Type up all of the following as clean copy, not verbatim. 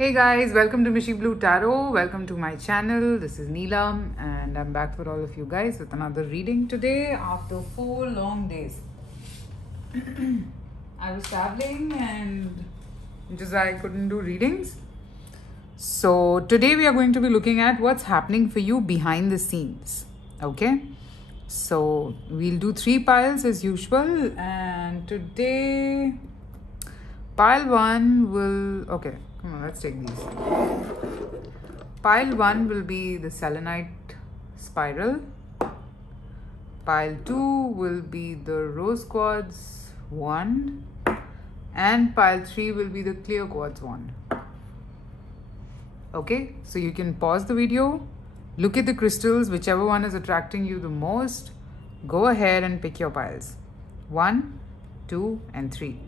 Hey guys, welcome to Mishi Blue Tarot. Welcome to my channel. This is Neelam and I'm back for all of you guys with another reading today after 4 long days. I was traveling and just I couldn't do readings. So today we are going to be looking at what's happening for you behind the scenes. Okay? So we'll do 3 piles as usual, and today pile 1 will... Okay, come on, let's take these. Pile 1 will be the selenite spiral. Pile 2 will be the rose quartz wand. And pile 3 will be the clear quartz wand. Okay, so you can pause the video, look at the crystals, whichever one is attracting you the most. Go ahead and pick your piles. 1, 2, and 3.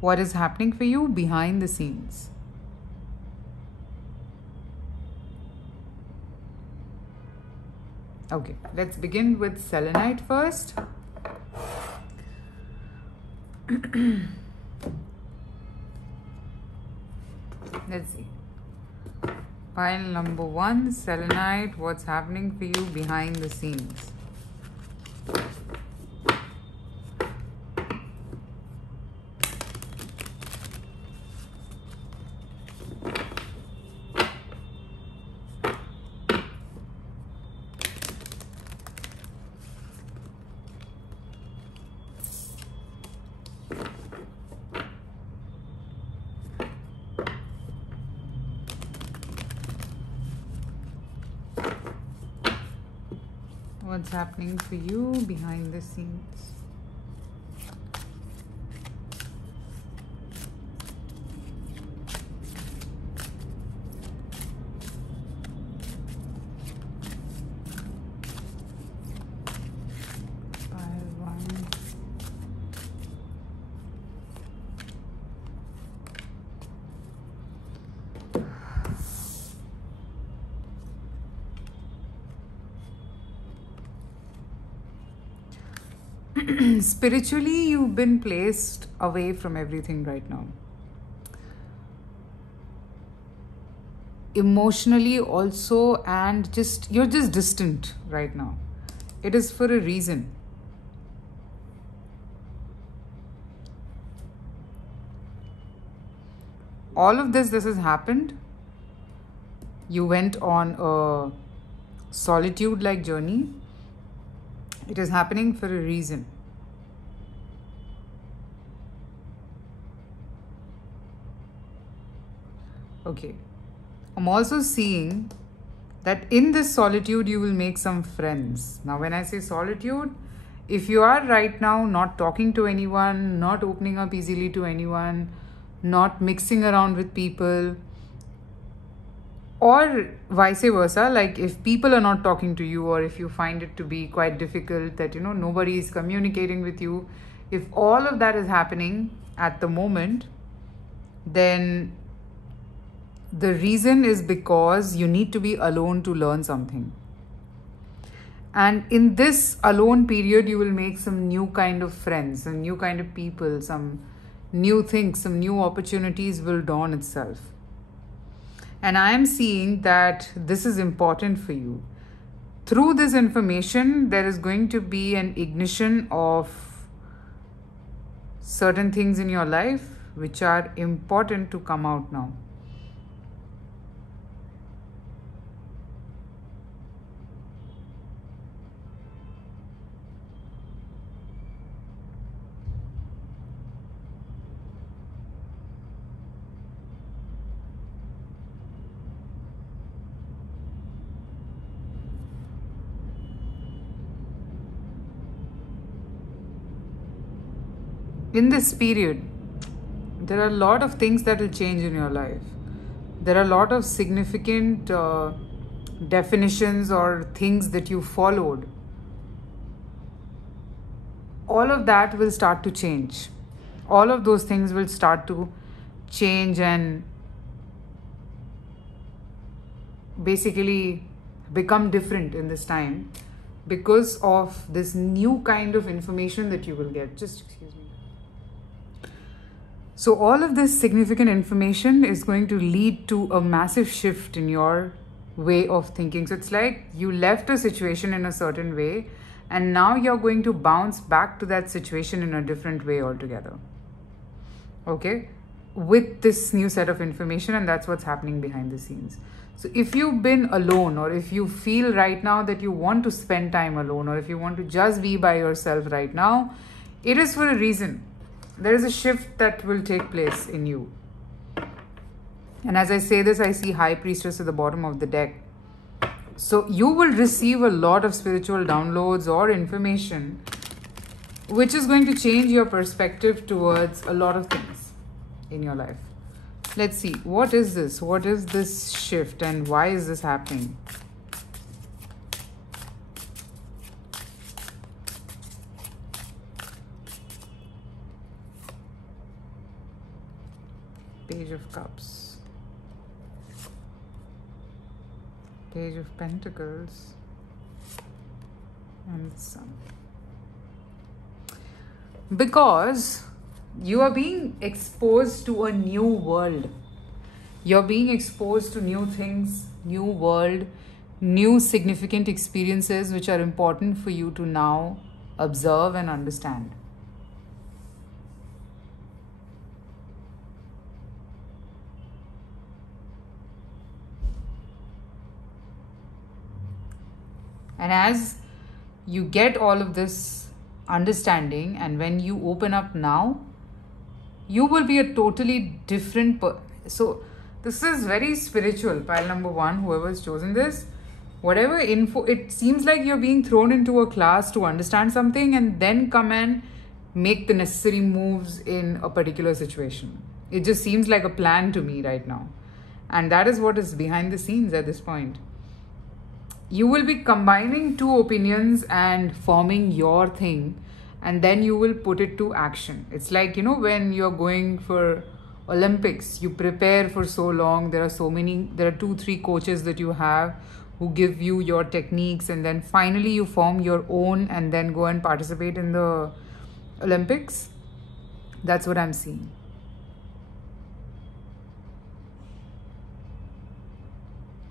What is happening for you behind the scenes? Okay, let's begin with selenite first. Let's see. Pile number 1, selenite. What's happening for you behind the scenes? What's happening for you behind the scenes? Pile 1. Spiritually, you've been placed away from everything right now. Emotionally also, and you're just distant right now. It is for a reason. All of this has happened. You went on a solitude-like journey. It is happening for a reason. Okay. I'm also seeing that in this solitude, you will make some friends. Now, when I say solitude, if you are right now not talking to anyone, not opening up easily to anyone, not mixing around with people, or vice versa, like if people are not talking to you, or if you find it to be quite difficult that, nobody is communicating with you, if all of that is happening at the moment, then the reason is because you need to be alone to learn something. And in this alone period, you will make some new kind of friends, some new kind of people, some new things, some new opportunities will dawn itself. And I am seeing that this is important for you. Through this information, there is going to be an ignition of certain things in your life which are important to come out now. In this period, there are a lot of things that will change in your life. There are a lot of significant definitions or things that you followed. All of that will start to change. All of those things will start to change and basically become different in this time because of this new kind of information that you will get. Just excuse me. So all of this significant information is going to lead to a massive shift in your way of thinking. So it's like you left a situation in a certain way and now you're going to bounce back to that situation in a different way altogether. Okay? With this new set of information, and that's what's happening behind the scenes. So if you've been alone, or if you feel right now that you want to spend time alone, or if you want to just be by yourself right now, it is for a reason. There is a shift that will take place in you. And as I say this, I see High Priestess at the bottom of the deck. So you will receive a lot of spiritual downloads or information which is going to change your perspective towards a lot of things in your life. Let's see, what is this? What is this shift and why is this happening? Page of Cups, Page of Pentacles, and the Sun. Because you are being exposed to a new world. You're being exposed to new things, new world, new significant experiences which are important for you to now observe and understand. And as you get all of this understanding, and when you open up now, you will be a totally different so this is very spiritual. Pile number 1, whoever has chosen this, whatever info, it seems like you're being thrown into a class to understand something and then come and make the necessary moves in a particular situation. It just seems like a plan to me right now. And that is what is behind the scenes at this point. You will be combining 2 opinions and forming your thing, and then you will put it to action. It's like, you know, when you're going for Olympics, you prepare for so long. There are 2-3 coaches that you have who give you your techniques, and then finally you form your own and then go and participate in the Olympics. That's what I'm seeing.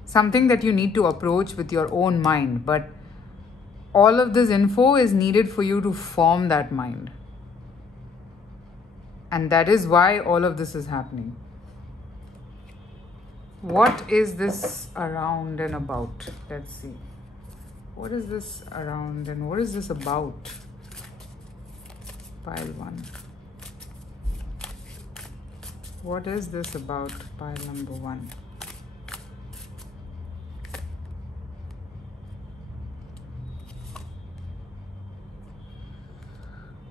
Something that you need to approach with your own mind, but all of this info is needed for you to form that mind. And that is why all of this is happening. What is this around and about? Let's see. What is this around and what is this about? Pile 1. What is this about? Pile number 1.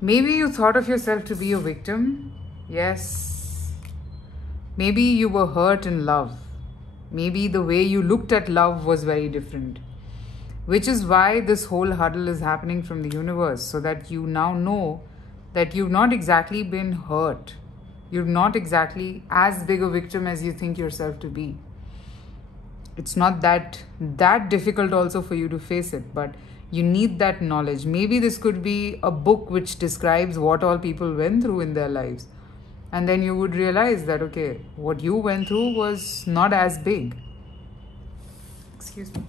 Maybe you thought of yourself to be a victim. Yes. Maybe you were hurt in love. Maybe the way you looked at love was very different. Which is why this whole huddle is happening from the universe, so that you now know that you've not exactly been hurt. You're not exactly as big a victim as you think yourself to be. It's not that difficult also for you to face it, but you need that knowledge. Maybe this could be a book which describes what all people went through in their lives. And then you would realize that, okay, what you went through was not as big. Excuse me.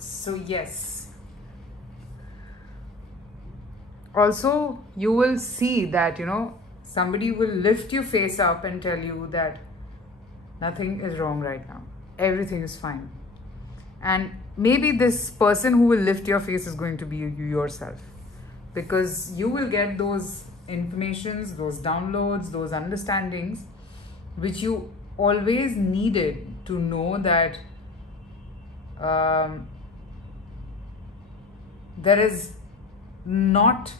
So yes, also you will see that, somebody will lift your face up and tell you that nothing is wrong right now. Everything is fine. And maybe this person who will lift your face is going to be you yourself. because you will get those informations, those downloads, those understandings which you always needed to know that there is not,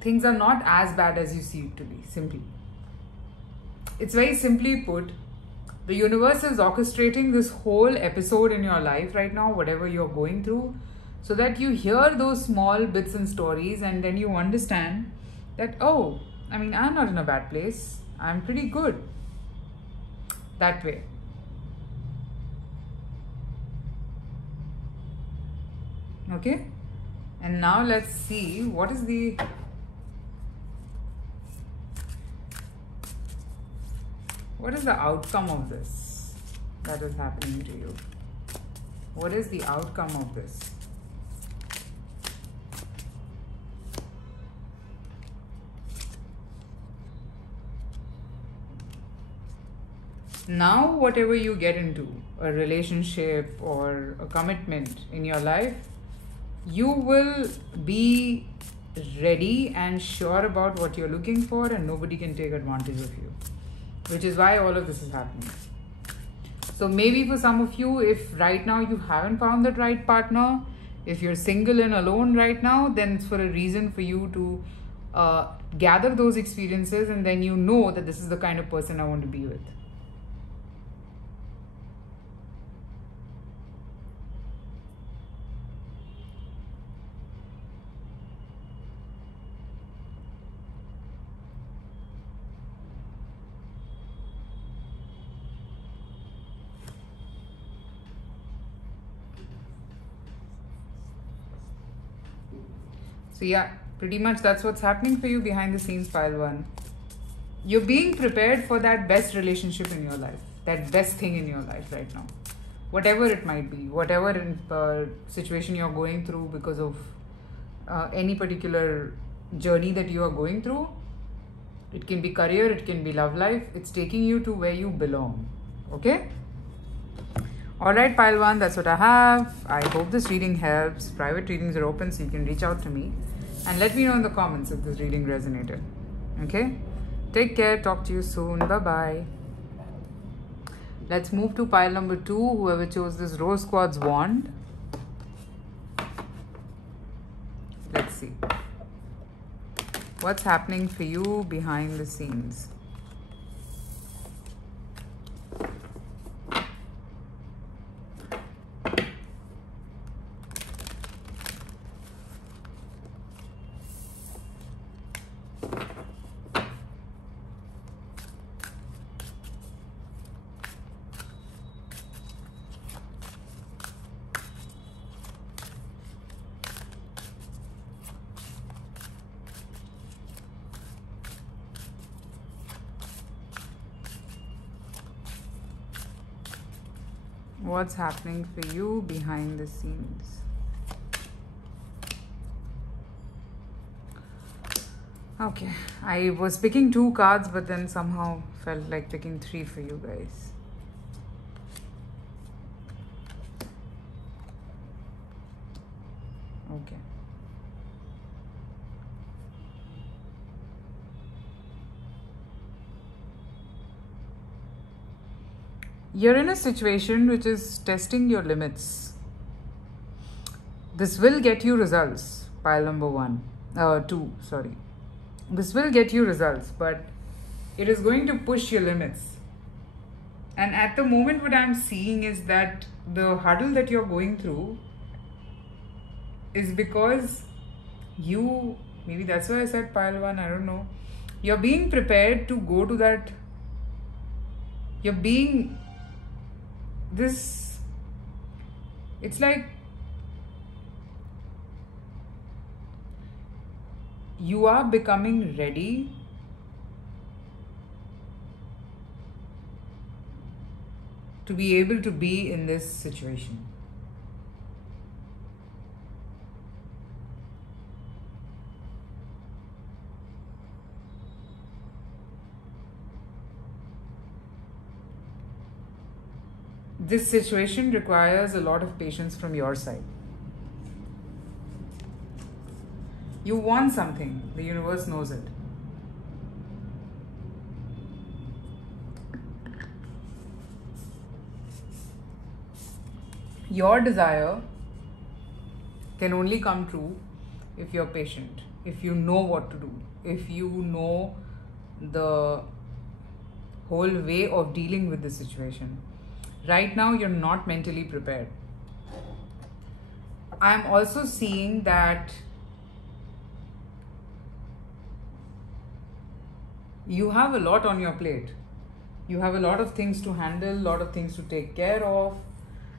things are not as bad as you see it to be, simply. It's very simply put, the universe is orchestrating this whole episode in your life right now, whatever you're going through, so that you hear those small bits and stories and then you understand that, oh, I'm not in a bad place. I'm pretty good. That way. Okay? And now let's see what is the outcome of this that is happening to you? What is the outcome of this? Now, whatever you get into, a relationship or a commitment in your life, you will be ready and sure about what you're looking for, and nobody can take advantage of you, which is why all of this is happening. So maybe for some of you, if right now you haven't found that right partner, if you're single and alone right now, then it's for a reason for you to gather those experiences, and then you know that this is the kind of person I want to be with. So yeah, pretty much that's what's happening for you behind the scenes, pile 1. You're being prepared for that best relationship in your life, that best thing in your life right now. Whatever it might be, whatever situation you're going through because of any particular journey that you are going through. It can be career, it can be love life. It's taking you to where you belong. Okay? Alright, pile 1, that's what I have. I hope this reading helps. Private readings are open, so you can reach out to me. And let me know in the comments if this reading resonated. Okay? Take care. Talk to you soon. Bye-bye. Let's move to pile number 2. Whoever chose this Rose Quartz wand. Let's see. What's happening for you behind the scenes? What's happening for you behind the scenes? Okay, I was picking 2 cards, but then somehow felt like picking 3 for you guys. Okay. You're in a situation which is testing your limits. This will get you results, pile number 2, sorry. This will get you results, but it is going to push your limits. And at the moment, what I'm seeing is that the hurdle that you're going through is because you, maybe that's why I said pile 1, I don't know. You're being prepared to go to that, you're being this, it's like you are becoming ready to be able to be in this situation. This situation requires a lot of patience from your side. You want something, the universe knows it. Your desire can only come true if you're patient, if you know what to do, if you know the whole way of dealing with the situation. Right now, you're not mentally prepared. I'm also seeing that you have a lot on your plate. You have a lot of things to handle, a lot of things to take care of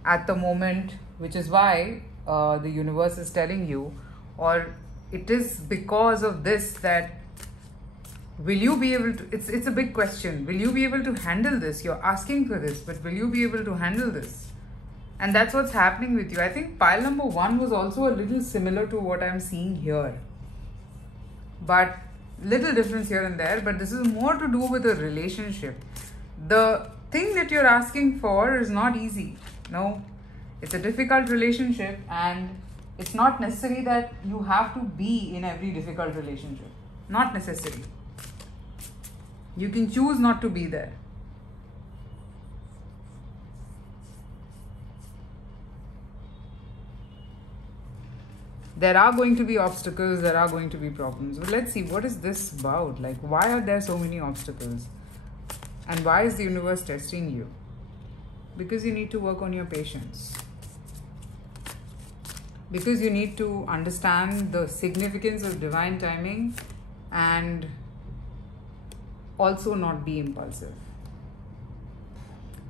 at the moment, which is why the universe is telling you, or it is because of this that will you be able to, it's a big question, will you be able to handle this? You're asking for this, but will you be able to handle this? And that's what's happening with you. I think pile number 1 was also a little similar to what I'm seeing here, but little difference here and there. But this is more to do with a relationship. The thing that you're asking for is not easy. No, it's a difficult relationship, and it's not necessary that you have to be in every difficult relationship. Not necessary. You can choose not to be there. There are going to be obstacles, there are going to be problems. But let's see, what is this about? Like, why are there so many obstacles? And why is the universe testing you? Because you need to work on your patience. Because you need to understand the significance of divine timing and also not be impulsive.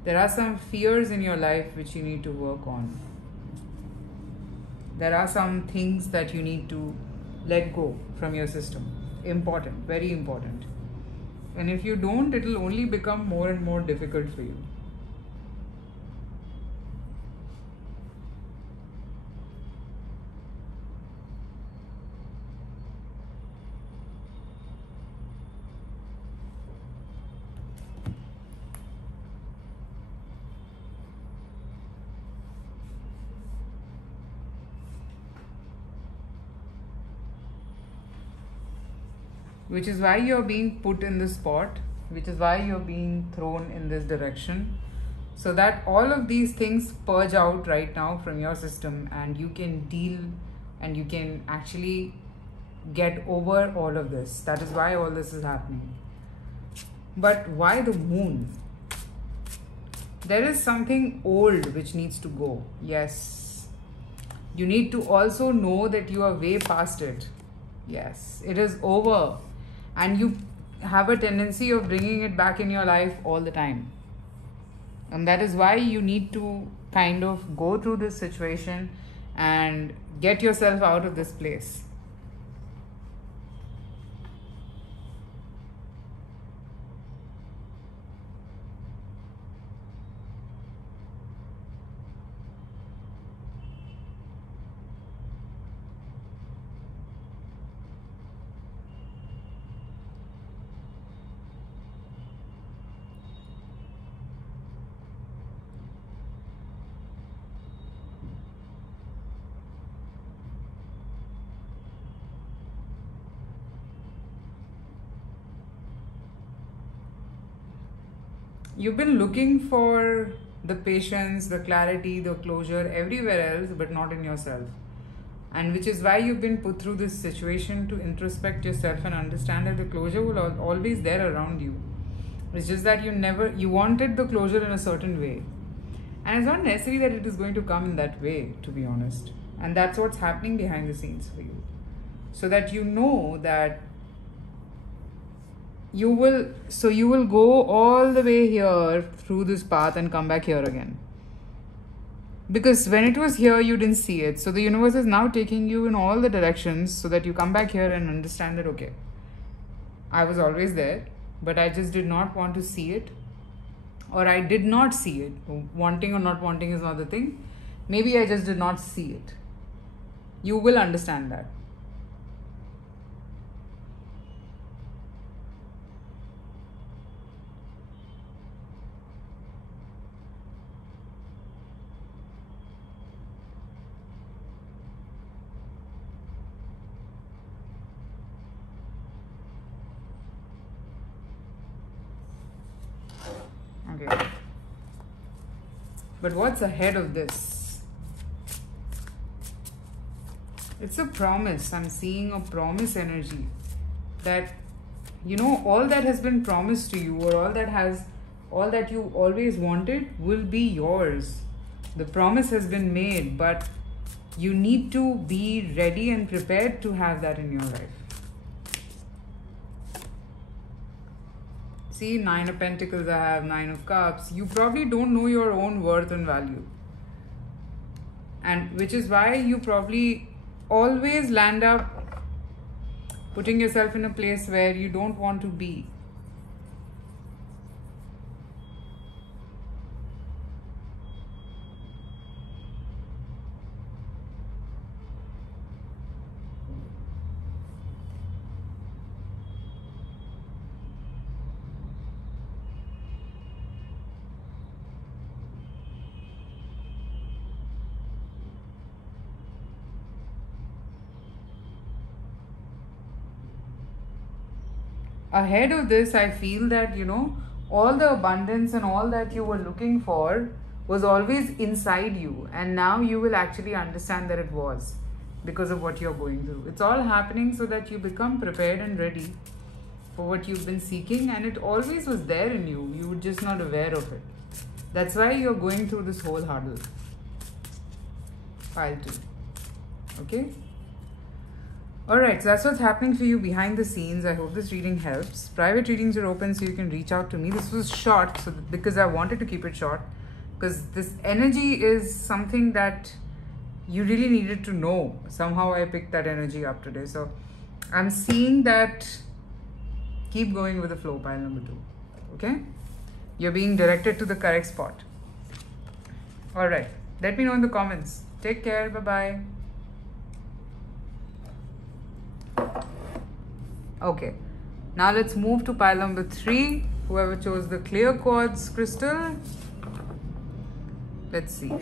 There are some fears in your life which you need to work on. There are some things that you need to let go from your system. Important, very important. And if you don't, it will only become more and more difficult for you. Which is why you're being put in this spot, which is why you're being thrown in this direction, so that all of these things purge out right now from your system, and you can deal and you can actually get over all of this. That is why all this is happening. But why the moon? There is something old which needs to go. Yes. You need to also know that you are way past it. Yes, it is over. And you have a tendency of bringing it back in your life all the time. And that is why you need to kind of go through this situation and get yourself out of this place. You've been looking for the patience, the clarity, the closure everywhere else, but not in yourself. And which is why you've been put through this situation, to introspect yourself and understand that the closure will always there around you. It's just that you wanted the closure in a certain way. And it's not necessary that it is going to come in that way, to be honest. And that's what's happening behind the scenes for you. So that you know that you will go all the way here through this path and come back here again. Because when it was here, you didn't see it. So the universe is now taking you in all the directions so that you come back here and understand that, okay, I was always there, but I just did not want to see it, or I did not see it. Wanting or not wanting is not the thing. Maybe I just did not see it. You will understand that. But what's ahead of this? It's a promise. I'm seeing a promise energy that, you know, all that has been promised to you, or all that you always wanted will be yours. The promise has been made, but you need to be ready and prepared to have that in your life. See, 9 of Pentacles, I have 9 of Cups. You probably don't know your own worth and value. And which is why you probably always land up putting yourself in a place where you don't want to be. Ahead of this, I feel that, you know, all the abundance and all that you were looking for was always inside you, and now you will actually understand that it was, because of what you're going through. It's all happening so that you become prepared and ready for what you've been seeking, and it always was there in you. You were just not aware of it. That's why you're going through this whole hurdle. Pile 2. Okay? Alright, so that's what's happening for you behind the scenes. I hope this reading helps. Private readings are open, so you can reach out to me. This was short, so because I wanted to keep it short, because this energy is something that you really needed to know. Somehow I picked that energy up today. So I'm seeing that keep going with the flow, pile number 2. Okay? You're being directed to the correct spot. Alright, let me know in the comments. Take care. Bye-bye. Okay, now let's move to pile number 3. Whoever chose the clear quartz crystal, let's see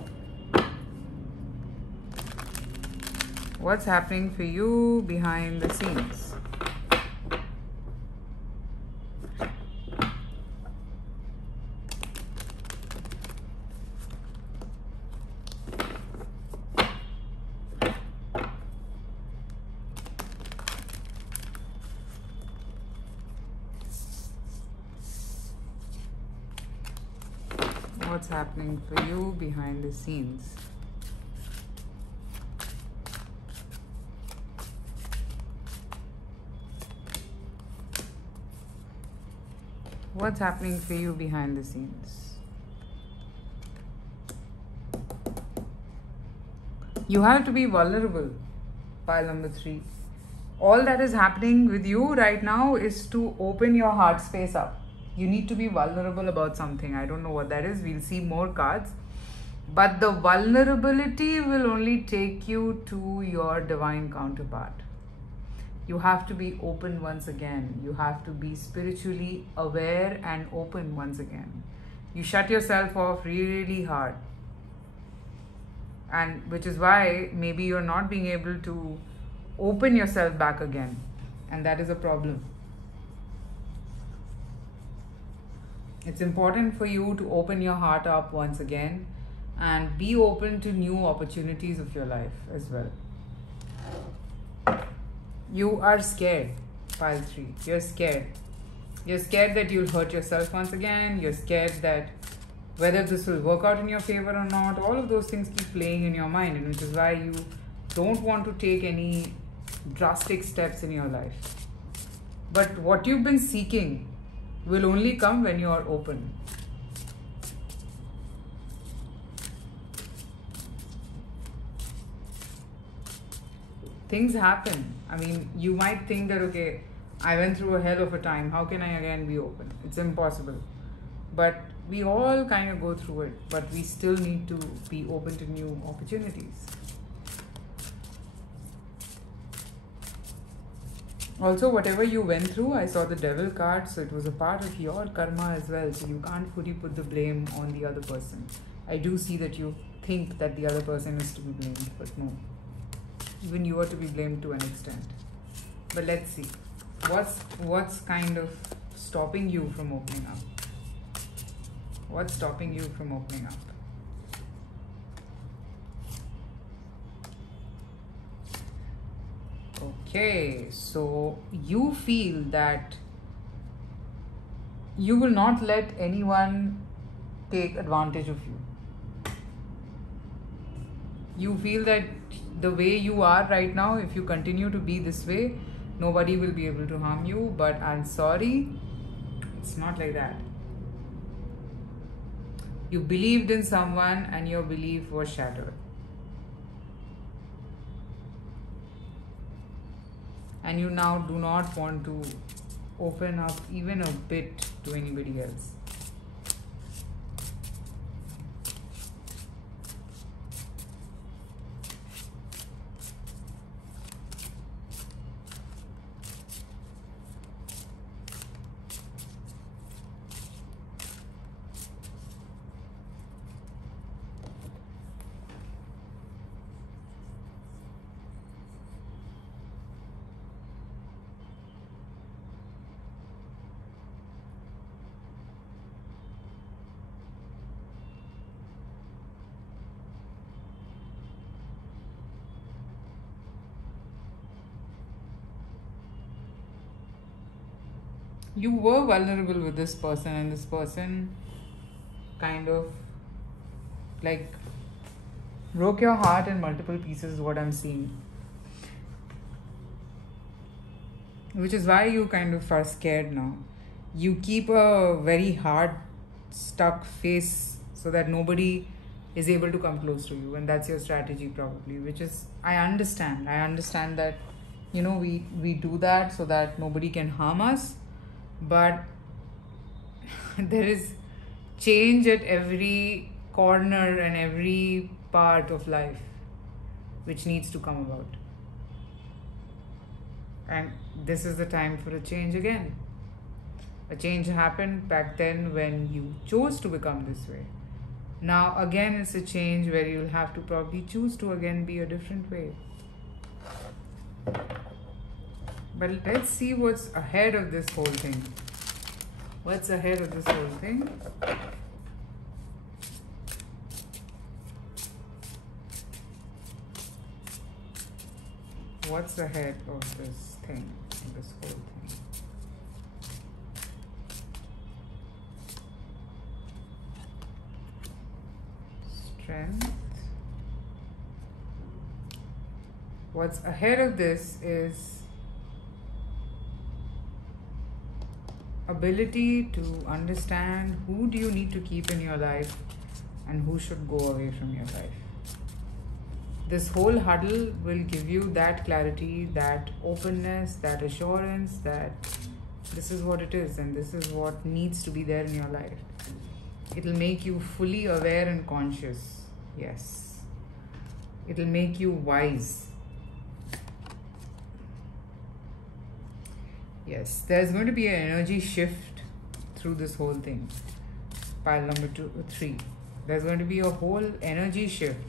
what's happening for you behind the scenes. What's happening for you behind the scenes? What's happening for you behind the scenes? You have to be vulnerable, pile number 3. All that is happening with you right now is to open your heart space up. You need to be vulnerable about something. I don't know what that is. We'll see more cards. But the vulnerability will only take you to your divine counterpart. You have to be open once again. You have to be spiritually aware and open once again. You shut yourself off really hard. And which is why maybe you're not being able to open yourself back again. And that is a problem. It's important for you to open your heart up once again and be open to new opportunities of your life as well. You are scared, pile 3. You're scared. You're scared that you'll hurt yourself once again. You're scared that whether this will work out in your favor or not, all of those things keep playing in your mind, and which is why you don't want to take any drastic steps in your life. But what you've been seeking will only come when you are open. Things happen. I mean, you might think that, okay, I went through a hell of a time. How can I again be open? It's impossible. But we all kind of go through it. But we still need to be open to new opportunities. Also, whatever you went through, I saw the devil card, so it was a part of your karma as well. So you can't fully put the blame on the other person. I do see that you think that the other person is to be blamed, but no. Even you are to be blamed to an extent. But let's see. What's kind of stopping you from opening up? What's stopping you from opening up? Okay, so you feel that you will not let anyone take advantage of you. You feel that the way you are right now, if you continue to be this way, nobody will be able to harm you. But I'm sorry, it's not like that. You believed in someone and your belief was shattered. And you now do not want to open up even a bit to anybody else. You were vulnerable with this person, and this person kind of like broke your heart in multiple pieces, is what I'm seeing. Which is why you kind of are scared now. You keep a very hard, stuck face so that nobody is able to come close to you, and that's your strategy probably, which is, I understand that, you know, we do that so that nobody can harm us. But there is change at every corner and every part of life which needs to come about, and this is the time for a change again. A change happened back then when you chose to become this way. Now again it's a change where you'll have to probably choose to again be a different way. But let's see what's ahead of this whole thing. What's ahead of this whole thing? What's ahead of this thing, this whole thing? Strength. What's ahead of this is ability to understand who do you need to keep in your life and who should go away from your life. This whole huddle will give you that clarity, that openness, that assurance that this is what it is and this is what needs to be there in your life. It'll make you fully aware and conscious. Yes. It'll make you wise. Yes, there's going to be an energy shift through this whole thing. Pile number 3. There's going to be a whole energy shift.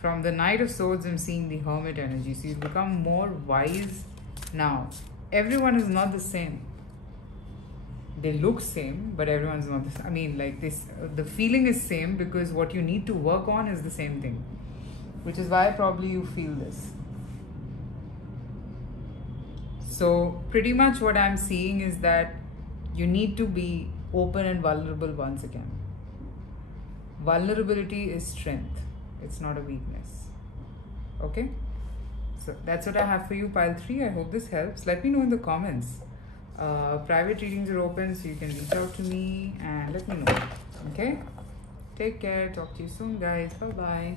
From the Knight of Swords, I'm seeing the Hermit energy. So you become more wise now. Everyone is not the same. They look same, but everyone's not the same. I mean, like this, the feeling is same because what you need to work on is the same thing. Which is why probably you feel this. So pretty much what I'm seeing is that you need to be open and vulnerable once again. Vulnerability is strength. It's not a weakness. Okay? So that's what I have for you, pile 3. I hope this helps. Let me know in the comments. Private readings are open, so you can reach out to me and let me know. Okay? Take care. Talk to you soon, guys. Bye-bye.